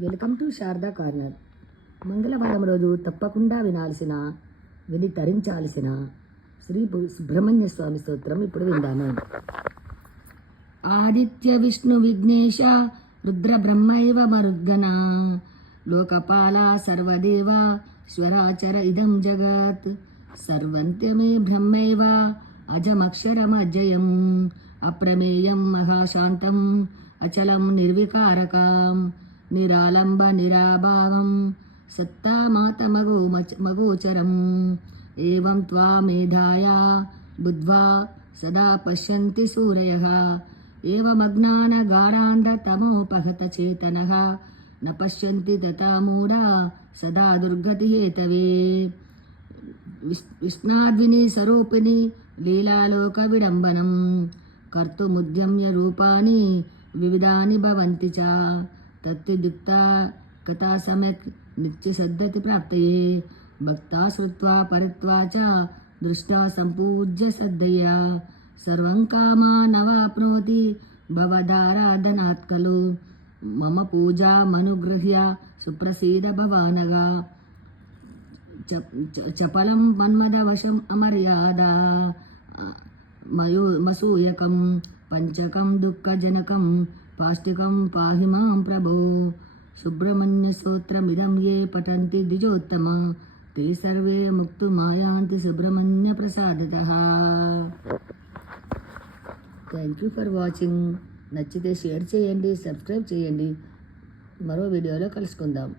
Welcome to Sharada corner. మంగళవారం రోజు తప్పకుండా వినాల్సిన విని తరించాల్సిన శ్రీ సుబ్రహ్మణ్య స్వామి స్తోత్రం ఇప్పుడు విందాము. ఆదిత్య విష్ణు విఘ్నేశ రుద్ర బ్రహ్మైవ మరుద్గణ లోకపాల సర్వదేవ స్వరాచర ఇదం జగత్ సర్వంత్యమే బ్రహ్మైవ అజమక్షరమజయం అప్రమేయం మహాశాంతం అచలం నిర్వికారకం నిరాళంబ నిరాభావం సత్తామాతమగో మగోచరం ఏం త్వా మేధాయా బుద్ధ్వా సదా పశ్యంతి సూరయ ఏమగ్నానగాఢాంధతమోపహతచేతన న పశ్యంతి తూఢా సదా దుర్గతి హేతవే విష్ణాద్విని స్వరూపిణి లీలాలోక విడంబనం కర్తుముద్యమ్య రూపాన్ని వివిధాని భవంతి చ तत्त्वयुक्ता कथा सम्यक् नित्यसद्धति प्राप्तये भक्ता श्रुत्वा परित्वा च दृष्ट्वा सम्पूज्य श्रद्धया सर्वं कामानवाप्नोति भवदाराधनात् खलु मम पूजामनुगृह्य सुप्रसीद भवानगा च- च- चपलं मन्मदवशम् अमर्यादा मयू मसूयकं పాష్టికం పాహి మాం ప్రభో. సుబ్రహ్మణ్యస్తోత్రమిదం ఏ పఠంతి ద్విజోత్తమ. తే సర్వే ముక్తు మాయాంతి సుబ్రహ్మణ్య ప్రసాదత. థ్యాంక్ యూ ఫర్ వాచింగ్ నచ్చితే షేర్ చేయండి సబ్స్క్రైబ్ చేయండి. మరో వీడియోలో కలుసుకుందాం.